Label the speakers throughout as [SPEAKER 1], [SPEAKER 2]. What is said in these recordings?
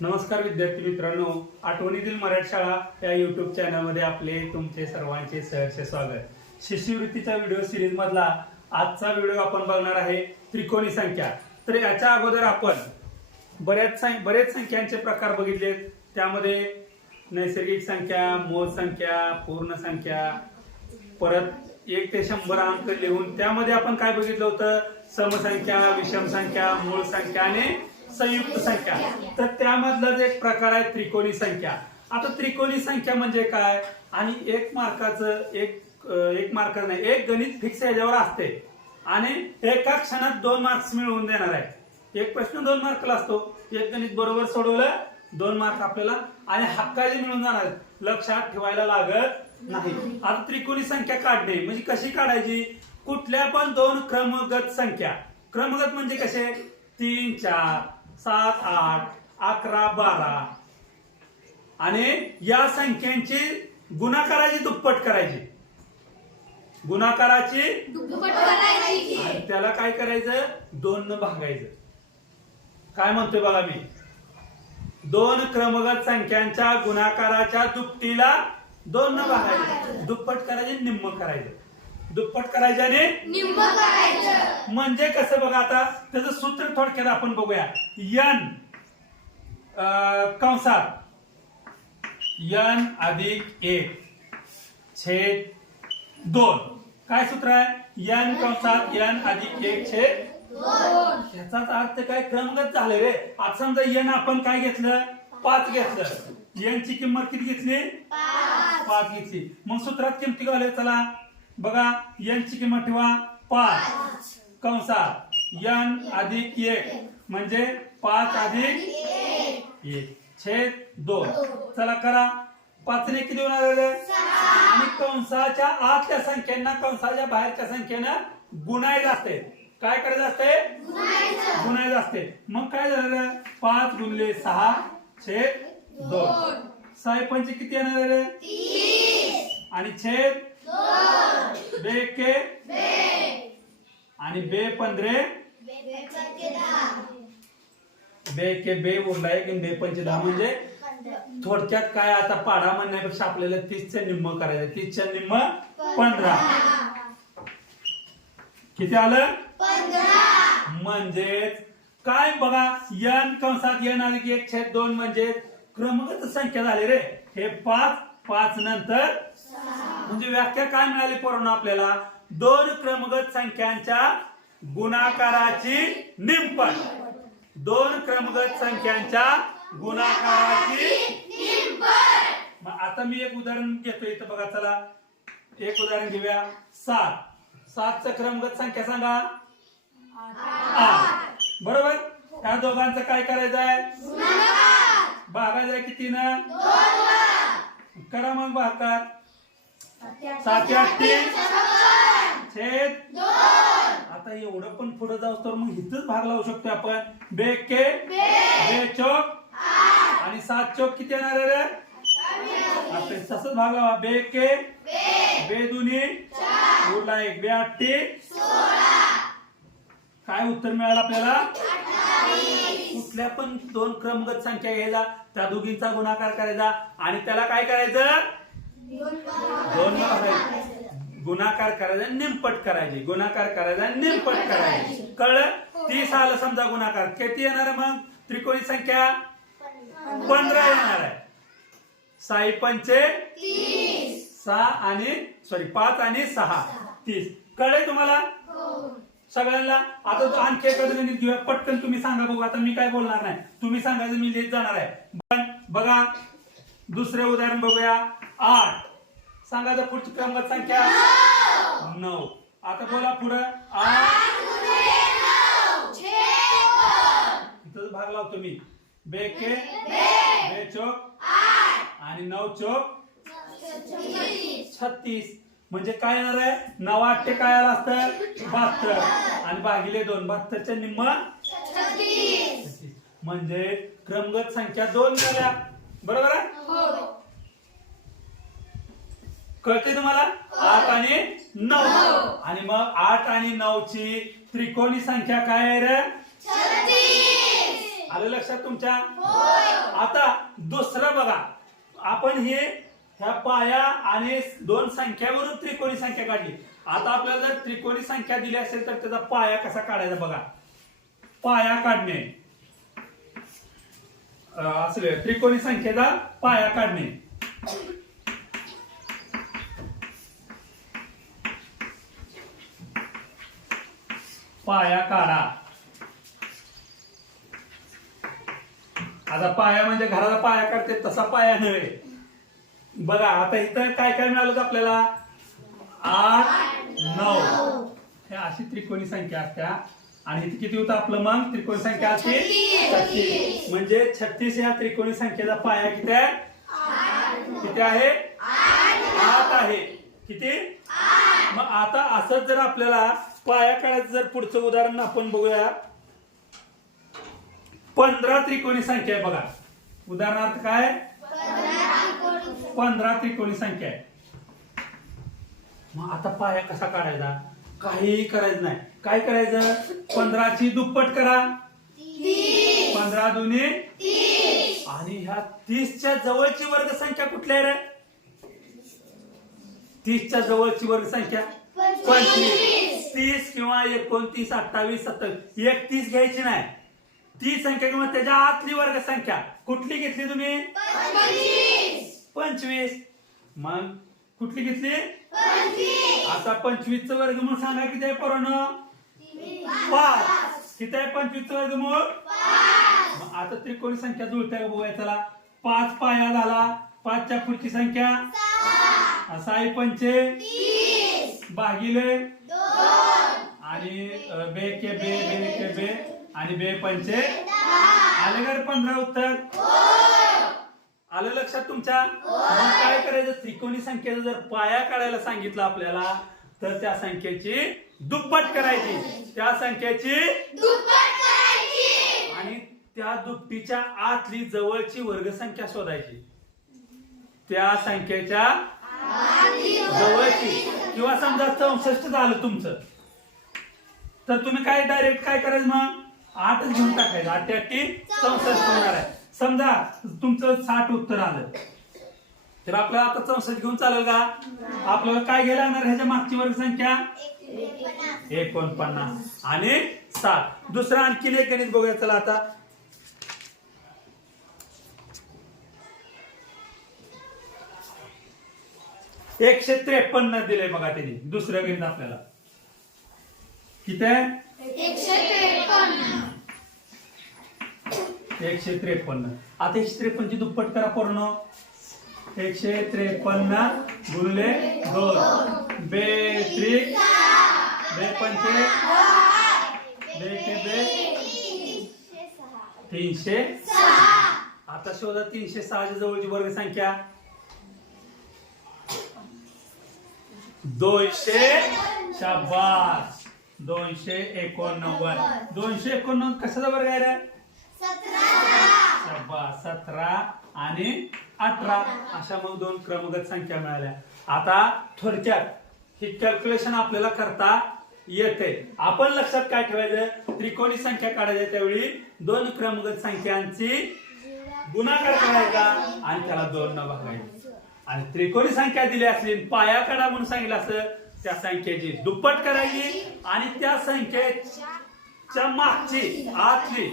[SPEAKER 1] नमस्कार विद्यार्थी मित्रांनो आठवणीतील मराठी शाळा या युट्यूब चॅनलमध्ये आपले तुमचे सर्वांचे सहर्ष स्वागत. शिष्यवृत्तीच्या व्हिडिओ सिरीज मधला आजचा व्हिडिओ आपण बघणार आहे त्रिकोणी संख्या. तर याच्या अगोदर आपण बऱ्याच सं- बरेच संख्यांचे प्रकार बघितले त्यामध्ये नैसर्गिक संख्या मोज संख्या पूर्ण संख्या परत एक ते शंभर अंक लिहून त्यामध्ये आपण काय बघितलं होतं? समसंख्या विषम संख्या मूळ संख्या आणि संयुक्त संख्या. तर त्यामधलाच एक प्रकार आहे त्रिकोणी संख्या. आता त्रिकोणी संख्या म्हणजे काय? आणि एक मार्काचं एक एक मार्क नाही एक गणित फिक्स याच्यावर असते. आणि एका क्षणात दोन मार्क्स मिळवून देणार आहे. एक प्रश्न दोन मार्कला असतो. एक गणित बरोबर सोडवलं दोन मार्क आपल्याला आणि हक्काचे मिळून जाणार लक्षात ठेवायला लागत नाही. आता त्रिकोणी संख्या काढणे म्हणजे कशी काढायची? कुठल्या पण दोन क्रमगत संख्या. क्रमगत म्हणजे कसे? तीन चार. सात आठ अकरा बारा. आणि या संख्यांची गुणाकाराची दुप्पट करायची. गुणाकाराची आणि त्याला काय करायचं? दोन न भागायचं. काय म्हणतोय बघा मी? दोन क्रमगत संख्यांच्या गुणाकाराच्या दुपटीला दोन न भागायचं. दुप्पट करायचे निम्म करायचं. दुप्पट करायचे आणि म्हणजे कसं बघा आता त्याचं सूत्र थोडक्यात आपण बघूया. यन कंसात. यन अधिक एक छेद दोन. काय सूत्र आहे? यन कंसात यन अधिक एक छेद याचाच अर्थ काय? क्रमगत झाले रे. आता समजा यन आपण काय घेतलं? पाच घेतलं. यन ची किंमत किती घेतली?
[SPEAKER 2] पाच.
[SPEAKER 1] पाच घेतली. मग सूत्रात किमती घालूया चला. बघा यांची किंमत ठेवा पाच. कंसात यन अधिक एक. म्हणजे पाच अधिक एक. छेद दोन. चला करा. पाचने किती होणार आहे? आणि कंसाच्या आतल्या संख्येना कंसाच्या बाहेरच्या संख्येनं गुणायचं असते. काय करायचं असते? गुणायचं असते. मग काय झालं? पाच गुणले सहा छेद दोन. सहा पंच किती येणार आहे? आणि छेद बे के. आणि बे पंधरे. बे के बे उरला एक आणि बे पंचे दहा म्हणजे थोडक्यात काय आता पाडा म्हणण्यापेक्षा आपल्याला तीसच्या निम्म करायचं. तीसच्या निम्म पंधरा. किती आलं? म्हणजेच काय बघा यन कंसात यन अधिक एक छेद दोन म्हणजे क्रमगत संख्या झाली रे. हे पाच पाच नंतर म्हणजे व्याख्या काय मिळाली पोरांना आपल्याला? दोन क्रमगत संख्यांच्या गुणाकाराची निंपण दोन क्रमगत संख्यांच्या गुणाकाराची मग आता मी एक उदाहरण घेतो इथं बघा चला. एक उदाहरण घेऊया. सात. सातचं क्रमगत संख्या सांगा. आठ. बरोबर? त्या दोघांचं काय करायचं आहे? भागायचं आहे किती ना करा मग भाकार सात आठ तीन छेद आता एवढं पण पुढे जाऊ तर मग इथंच भाग लावू शकतो आपण. बे के. बे. चौक. आणि सात चौक किती येणार रे? आता तसंच भाग लावा. बे के. बे. दुनी उरला एक बे आठी काय उत्तर मिळालं आपल्याला? कुठल्या पण दोन क्रमगत संख्या घ्यायचा त्या दोघींचा गुणाकार करायचा. आणि त्याला काय करायचं? दोन भागायचं. गुणाकार करायचा निमपट करायची. गुणाकार करायचा निमपट करायची. कळलं? तीस आलं समजा गुणाकार. किती येणार मग? त्रिकोणी संख्या पंधरा येणार आहे. साई पंचे सहा आणि सॉरी पाच आणि सहा. तीस. कळले तुम्हाला? सगळ्यांना? आता आणखी एखादं गणित घेऊया. पटकन तुम्ही सांगा बघू. आता मी काय बोलणार नाही. तुम्ही सांगायचं मी लिहित जाणार आहे. पण बघा दुसरे उदाहरण बघूया. आठ. सांगायचं पुढची क्रमांक संख्या. नऊ. आता बोला पुढं. आठ. इथं भाग लावतो मी. बे के. बे चौक. आणि नऊ चौक. छत्तीस. म्हणजे काय येणार आहे? नऊ आठे काय आलं असतं? बहात्तर. आणि भागिले दोन. बहात्तरच्या निम्म म्हणजे क्रमगत संख्या दोन झाल्या. बरोबर आहे? कळते तुम्हाला? आठ आणि नऊ. आणि मग आठ आणि नऊ ची त्रिकोणी संख्या काय आहे रे? आलं लक्षात तुमच्या? आता दुसरं बघा. आपण हे ह्या पाया आणि दोन संख्यावरून त्रिकोणी संख्या काढली. आता आपल्याला जर त्रिकोणी संख्या दिली असेल तर त्याचा पाया कसा काढायचा बघा. पाया काढणे. असले त्रिकोणी संख्येचा पाया काढणे. पाया काढा. आता पाया म्हणजे घराला पाया काढते तसा पाया नव्हे. बघा आता इथं काय काय मिळालं आपल्याला? आठ नऊ. हे अशी त्रिकोणी संख्या असत्या. आणि इथे किती होतं आपलं मग? त्रिकोणी संख्या असते
[SPEAKER 2] छत्तीस.
[SPEAKER 1] छत्तीस. म्हणजे छत्तीस ह्या त्रिकोणी संख्येचा पाया किती आहे? किती आहे? आठ. आहे. किती? मग आता असंच जर आपल्याला पाया काढायचं जर पुढचं उदाहरण आपण बघूया. पंधरा त्रिकोणी संख्या आहे बघा. उदाहरणार्थ काय? पंधरा त्रिकोणी संख्या आहे. मग आता पाया कसा काढायचा? काहीही करायचं नाही. काय करायचं? पंधराची दुप्पट करा. पंधरा दुनी. आणि ह्या तीसच्या जवळची वर्ग संख्या कुठल्या रे? तीसच्या जवळची वर्ग संख्या पंचवीस. तीस किंवा एकोणतीस अठ्ठावीस सत्तावीस. एकतीस घ्यायची नाही. ती संख्या किंवा त्याच्या आतली वर्ग संख्या. कुठली घेतली तुम्ही? पंचवीस. मग कुठली घेतली? आता पंचवीसचं वर्गमूळ सांगा किती आहे पोरांनो? पाच. किती आहे पंचवीसचं वर्गमूळ? मग आता त्रिकोणी संख्या जुळत्या बघूया चला. पाच पाया झाला. पाचच्या पुढची संख्या? असा आहे पंचे. भागिले? आणि बे के बे बे के बे आणि बे पंचे? आले का रे पंधरा उत्तर? आलं लक्षात तुमच्या? मग काय करायचं? त्रिकोणी संख्येचा जर पाया काढायला सांगितलं आपल्याला तर त्या संख्येची दुप्पट करायची. त्या संख्येची आणि त्या दुपटीच्या आतली जवळची वर्गसंख्या शोधायची. त्या संख्येच्या जवळची. किंवा समजा चौसष्ट झालं तुमचं तर तुम्ही काय डायरेक्ट काय करायचं मग? आठच घेऊन टाकायचं. आठ चौसष्ट होणार आहे. समजा तुमचं साठ उत्तर आलं. तर आपल्याला आता चौसष्ट घेऊन चालेल का? आपल्याला काय घ्यायला लागणार ह्याच्या मागची वर्ग संख्या एकोणपन्नास. आणि सात दुसरा आणखीन एक गणित बघूया. चला आता. एकशे त्रेपन्न दिले बघा त्यांनी. दुसरं गणित आपल्याला. किती आहे?
[SPEAKER 2] एकशे त्रेपन्न.
[SPEAKER 1] एकशे त्रेपन्न. आता एकशे त्रेपन्न ची दुप्पट करा पूर्ण. एकशे त्रेपन्न गुणले दोन. बे त्रिक बे पंचे बे. के बे तीनशे आता शोधा तीनशे सहाच्या जवळची वर्ग संख्या दोनशे शाबास. दोनशे एकोणनव्वद. दोनशे एकोणनव्वद कशाचा वर्ग आहे रे? शाबास. सतरा आणि अठरा. अशा मग दोन क्रमगत संख्या मिळाल्या. आता थोडक्यात ही कॅल्क्युलेशन आपल्याला करता येते. आपण लक्षात काय ठेवायचं? त्रिकोणी संख्या काढायच्या त्यावेळी. दोन क्रमगत संख्यांची गुणाकार करायचा आणि त्याला दोन न भागायचं आणि त्रिकोणी संख्या दिली असली पाया काढा म्हणून सांगितलं असं त्या संख्येची दुप्पट करायची आणि त्या संख्येच्या मागची आतली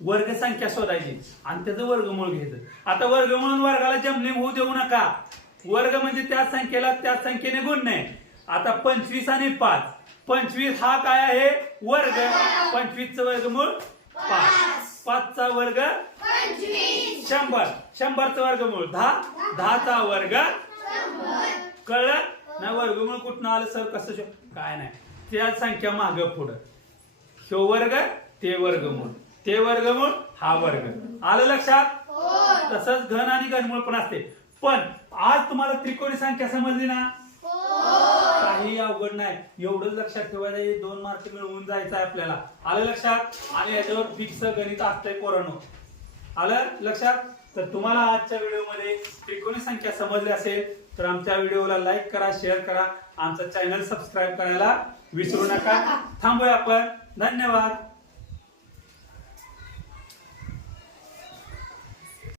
[SPEAKER 1] वर्ग संख्या शोधायची. आणि त्याचं वर्गमूळ घ्यायचं. आता वर्गमूळ वर्गाला जमले होऊ देऊ नका. वर्ग म्हणजे त्या संख्येला त्या संख्येने गुण नाही. आता पंचवीस आणि पाच. पंचवीस हा काय आहे? वर्ग. पंचवीसचं वर्गमूळ पाच. पाचचा वर्ग शंभर. शंभरचा वर्गमूळ. दहा. दहाचा वर्ग. कळलं? नाही वर्गमूळ कुठनं आलं सर? कसं काय नाही. त्या संख्या माग पुढं. ह्यो वर्ग ते वर्गमूळ. ते वर्गमूळ हा वर्ग. आलं लक्षात? तसंच घन आणि घनमूळ पण असते. पण आज तुम्हाला त्रिकोणी संख्या समजली ना? काही अवघड नाही. एवढंच लक्षात ठेवायचं हे दोन मार्क मिळवून जायचं आहे आपल्याला. आलं लक्षात? आणि याच्यावर फिक्स गणित असतंय पोरांनो. आलं? लक्षात? तर तुम्हाला आजच्या व्हिडिओमध्ये त्रिकोणी संख्या समजली असेल तर आमच्या व्हिडिओला लाईक करा शेअर करा. आमचं चॅनल सबस्क्राईब करायला विसरू नका. थांबूया आपण. धन्यवाद.